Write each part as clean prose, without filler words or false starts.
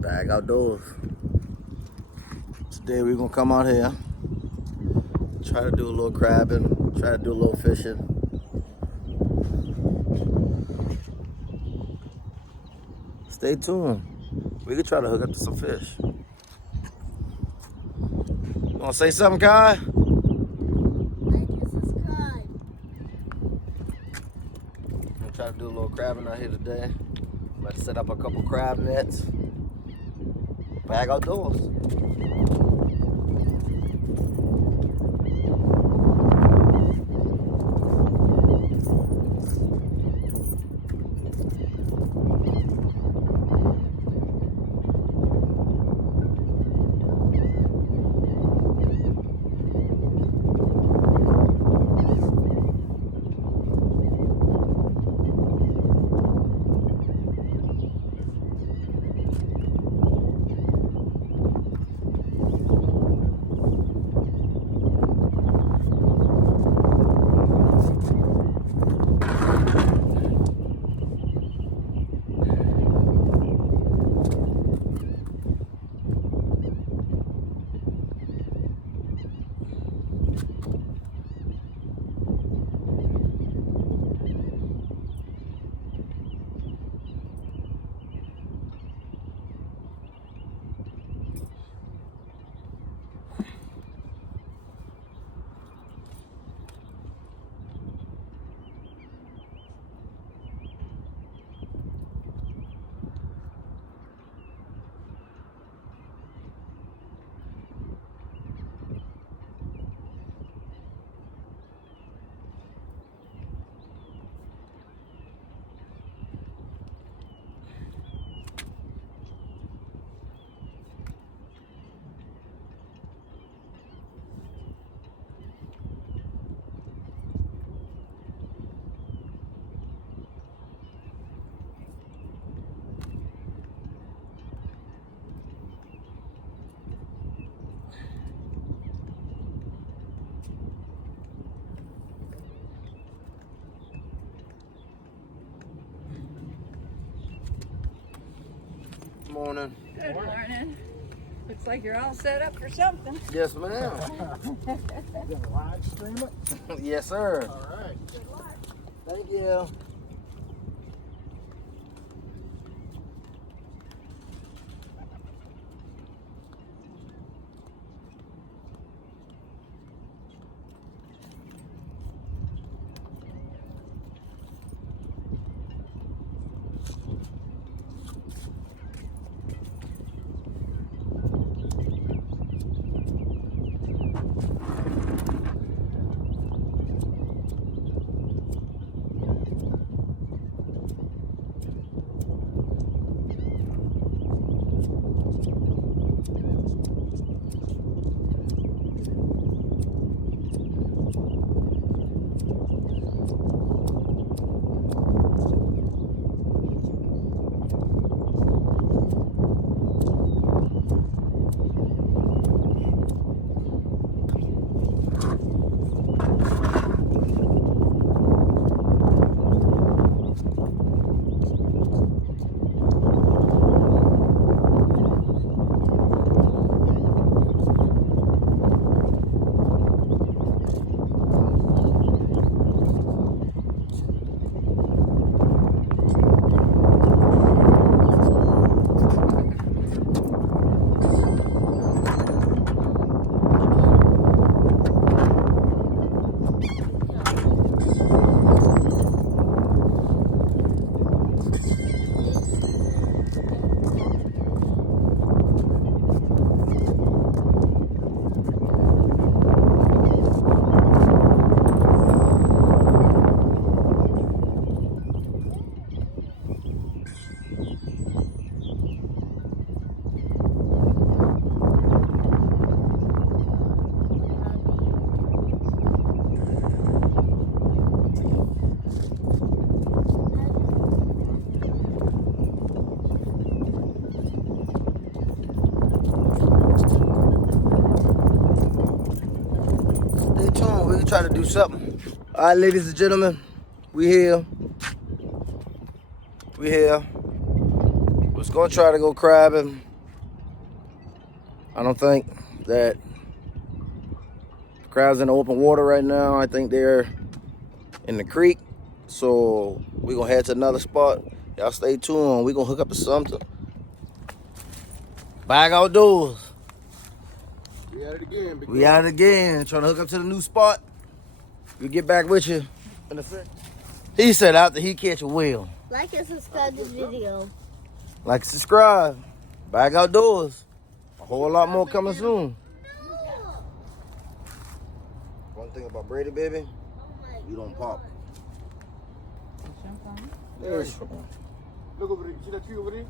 Bag outdoors. Today we're gonna come out here, try to do a little crabbing, try to do a little fishing. Stay tuned. We could try to hook up to some fish. You wanna say something, Kai? Like and subscribe. I'm gonna try to do a little crabbing out here today. About to set up a couple crab nets. Bag outdoors. Morning. Good morning. Looks like you're all set up for something. Yes, ma'am. You gonna live stream it? Yes, sir. All right. Good luck. Thank you. Try to do something. All right, ladies and gentlemen, we here. We here. Was gonna try to go crabbing. I don't think that the crabs in the open water right now. I think they're in the creek. So we're going to head to another spot. Y'all stay tuned. We're going to hook up to something. Bag Outdoors. We at it again. We at it again. Trying to hook up to the new spot. We'll get back with you in a sec. He said after he catch a whale. Like and subscribe to this video. Like and subscribe. Bag Outdoors. A whole lot more coming soon. One thing about Brady, baby, you don't pop. There's shrimp. Look over there. See that tree over there?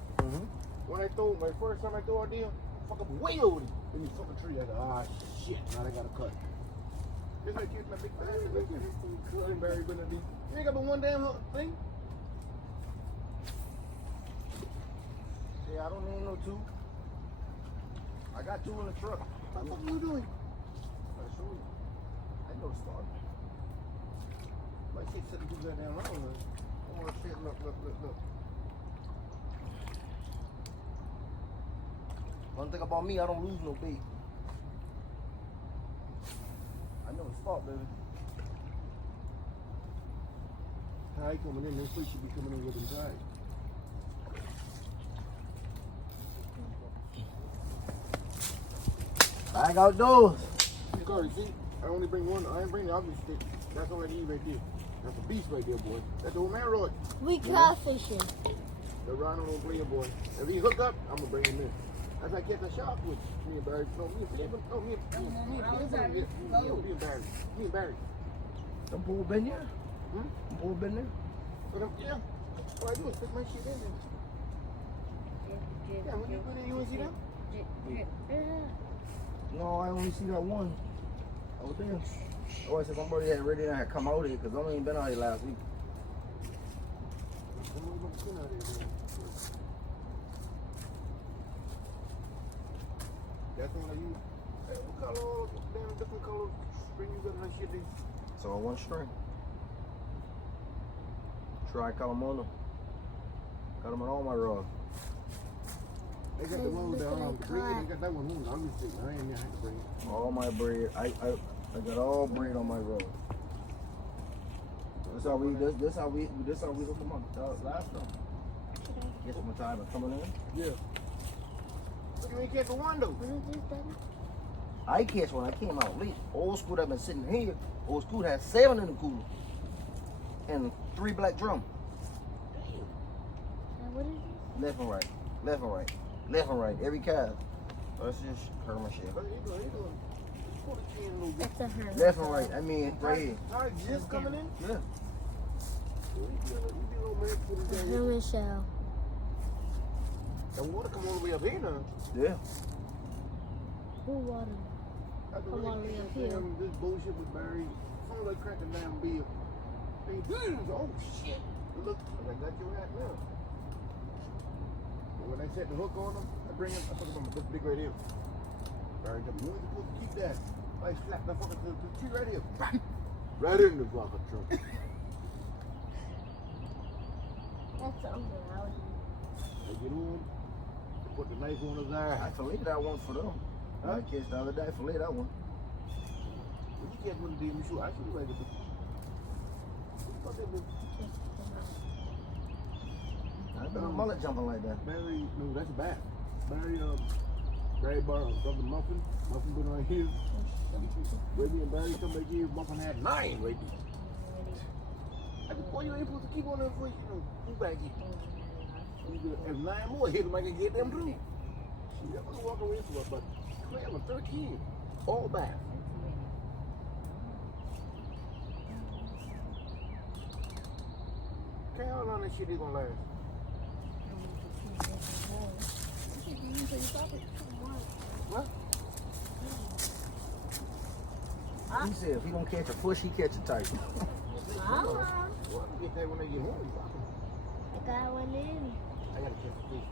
When I throw, my first time I throw a deal, fuck up way over there. Then you fuck a tree. I go, ah, shit. Now they gotta cut. This like kid, my big Barry Bennett. You ain't got but one damn thing? Yeah, I don't need no two. I got two in the truck. What the fuck are you doing? I'll show you. I know the start. My shit sitting too goddamn long. Oh, shit, look. One thing about me, I don't lose no bait. I know the spot, baby. Tide coming in, this fish should be coming in with them tide. Bag Outdoors. Corey, see, I only bring one. I ain't bring the ugly stick. That's all I need right there. That's a beast right there, boy. That's the old man rod. We caught fishing. The Rhino don't play, boy. If he hook up, I'm gonna bring him in. That's like catch a shark with me and Barry. No, me and Barry. Me and Barry. Some pool been there? Hmm? Pool been there? Yeah. All I do is stick my shit in there. Yeah, when you put in, you ain't see that? No, I only see that one. Over there. Oh, I said somebody had ready and had come out here because I ain't been out here last week. That's one of you. Hey, what color? Damn, different color string you got in that shit there? It's all one string. Tricolor mono. Got them on all my rods. They got the one with the green. They got that one on the ugly stick. I ain't never had to bring it. All my braid. I got all braid on my rod. This how we hook them up last time. Guess what my time is coming in? Yeah. Look, you ain't catch the one though. I catch when I came out late. Old school that been sitting here. Old school had 7 in the cooler. And 3 black drum. What is it? Left and right. Left and right. Left and right. Every cast. That's just Herman shit. That's a hermit. Left and right. I mean, right here. Tide just coming in? Yeah. A hermit shell. The water come all the way up here now. Yeah. Who water? After Come all the way up here. This bullshit with Barry. Sounds like cracking down beer. Oh shit. Look, I got your hat now. And when I set the hook on them, I bring him, I put him on this big right here. Barry told me, you ain't supposed to keep that. I slapped the fucker to the tree right here. Bang! Right in the fucking truck. That's something else. They get on, they put the knife on his eye. I filleted that one for them. I catch the other day. I filleted that one. When you catch one of these, you shoot, I shoot like a I've been a mullet jumping like that. Barry, no, that's a bat. Barry Barrow, brother Muffin. Muffin been right here. Baby and Barry come back here. Muffin had 9 right there. I said, boy, you ain't supposed to keep on that for who back here? If 9 more hit him, I can get them through. See, I'm gonna walk away for about 12 or 13. All back. Okay, how long this shit is gonna last? What? He said if he don't catch a fish, he catch a tight. Well, I get that when they get home. I got one in. I gotta catch a fish.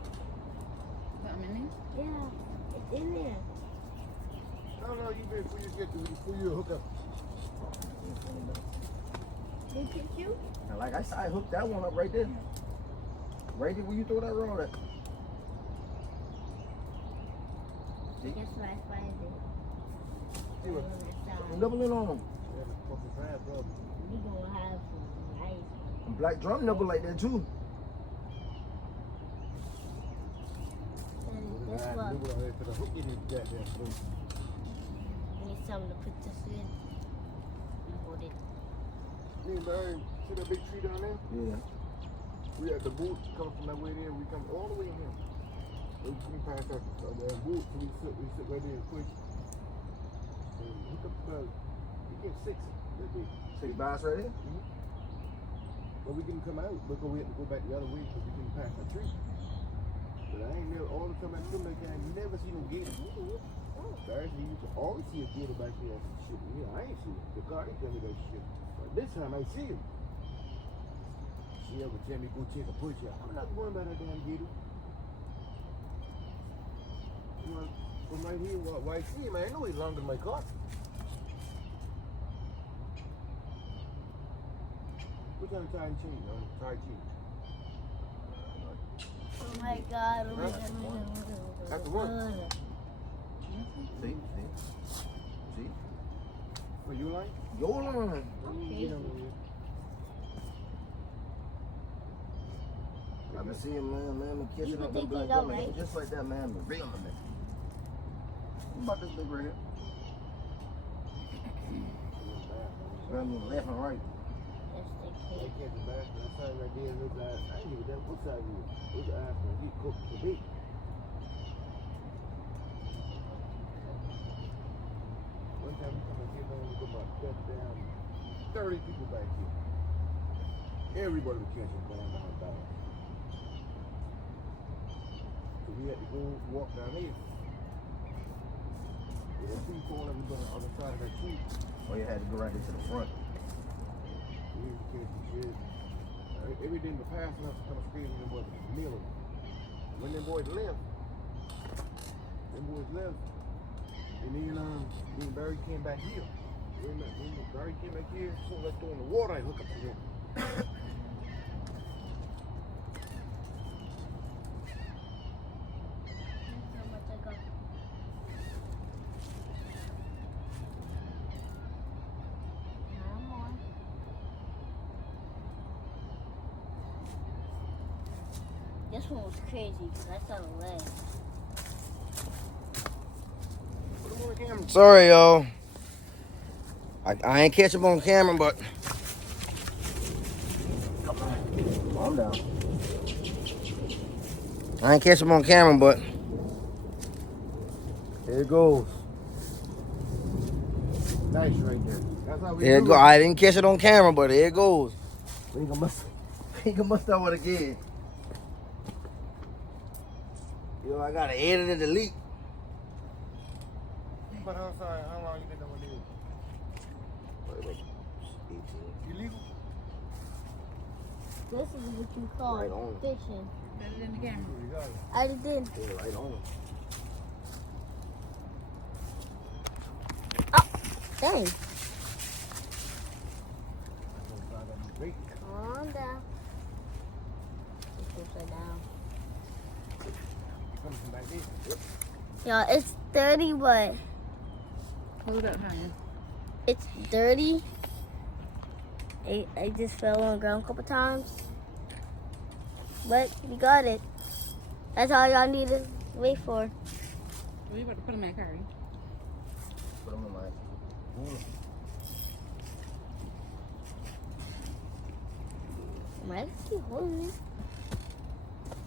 Yeah, it's in there. How long you been before you hook up? Did it you? And like I said, I hooked that one up right there. Right there where you throw that rod at. Guess what I find it? See what? Double in on them. Yeah, the fucking fast, bro. We gonna have some nice ones. Black drum nibble like that too. And this I one, knew what I had to the hook in this goddamn thing. we need something to put this in. Hold it. Me and Barry, see that big tree down there? Yeah. We at the boot, come from that way there, we come all the way in here. We pass that damn boot, so we sit right there and push. And he could, we get 6 that day. 6 bars right there? But we didn't come out because we had to go back the other way because we couldn't pass that tree. But I ain't never, all the time I come back there, I ain't never seen no gator. Barry said, you can always see a gator back there. Shit, yeah, I ain't seen it. The car didn't tell me that shit. But this time I see him. She ever tell me go take a push out. I'm not worried about that damn gator. Well, from right here, why I see him, I know he's longer than my car. What kind of time change? Tire change. Oh my God. Oh my God. After work. See? What, you like? Your line. Get on there. I've been seeing man, catching You up think with black he's all women right? just like that, man. The real man. What about this big right here? Left and right. They catch the bass, and I saw right there, look like, I ain't even know what side he was. It was asking, he cooked the bait. One time we come and get on, we go about down 30 people back here. Everybody was catching going down bass. So we had to go walk down there. With a tree pole, and we go on the other side of that tree. Or you had to go right into the front. We used to catch the shit. Everything but passing us kind of crazy them boys kneeling. When them boys left, and then me and Barry came back here. When Barry came back here, so let's throw in the water, I hook up to him. This one was crazy because I saw the leg. Put him on the camera. Sorry, y'all. I ain't catch him on camera, but calm down. I ain't catch him on camera, but here it goes. Nice right there. That's how we Here it do go. it. I didn't catch it on camera, but here it goes. He gonna must out with again. Yo, I gotta edit and delete. But I'm sorry, how long you been doing this? Like 18. You legal? This is what you call Right on. fishing. Put it in the camera. You got it. I already did. Yeah, right on. Dang. Great. Calm down. Just upside down. You coming from back there? Yep. Y'all, it's dirty, but Hold up higher. it's dirty. I just fell on the ground a couple times. But we got it. That's all y'all need to wait for. We about to put them in a curry. Put him in my. Am I gonna keep holding it?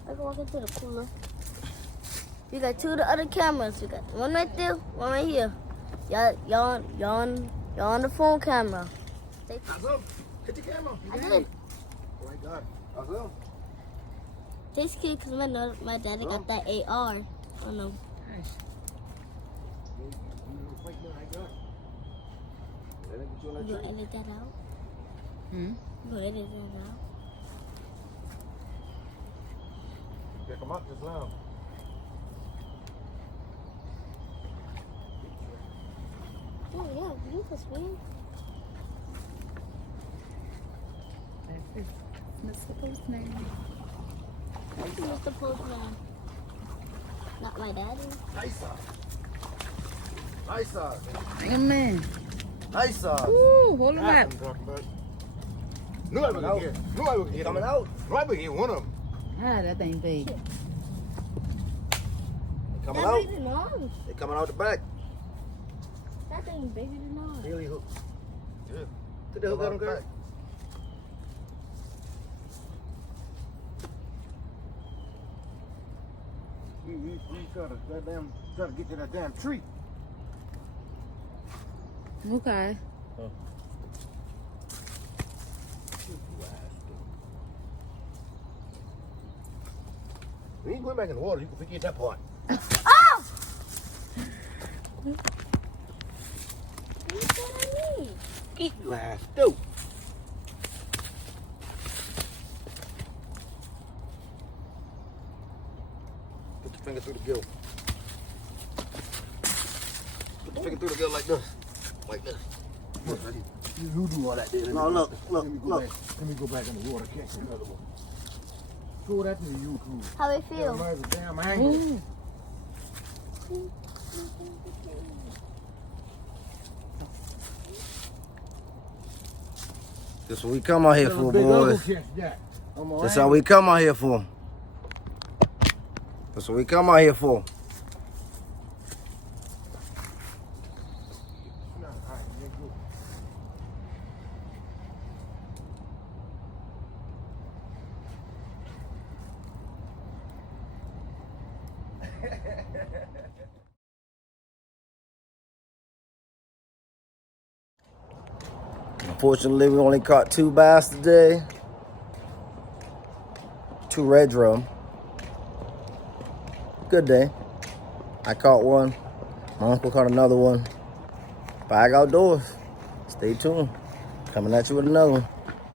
I can walk into the cooler. We got 2 of the other cameras. We got one right there, one right here. Y'all on the phone camera. Azul, hit the camera. I did. Oh my God. Azul. This kid, because my daddy got that AR. I don't know. Nice. You fight me, I got. Let me get you on that You gonna tree. edit that out? Hmm? You gonna edit that out? Pick him up just now. Oh yeah, you can swim. That's it. Mr. Postman. Who's Mr. Postman? Not my daddy. Nice. Nice size. Amen. Nice size. Ooh, hold him That's up. what I'm talking about. Knew I was gonna get. Knew I was gonna He get coming him. out. Knew I was gonna get one of them. Ah, that thing big. He coming That out. bigger than ours. They coming out the back. That thing bigger than ours. Really hook. Yeah. Put the hook on him, girl. He trying to get to that damn tree. Okay. When you put him back in the water, you can forget that part. Oh! What's that I need? Eat your ass, dude. Put your finger through the gill. Put your finger through the gill like this. Like this. You do all that there. No, look, Let me go look. back. Let me go back in the water, catch another one. Throw that to the YouTube. How it feel? Damn, that's a damn angle. Ooh. This what we come out here for, Big boys. uncle catch that. I'm all That's right. how we come out here for. That's what we come out here for. Nah, all right, let's go. Unfortunately, we only caught 2 bass today. 2 red drum. Good day. I caught one. My uncle caught another one. Bag outdoors. Stay tuned. Coming at you with another one.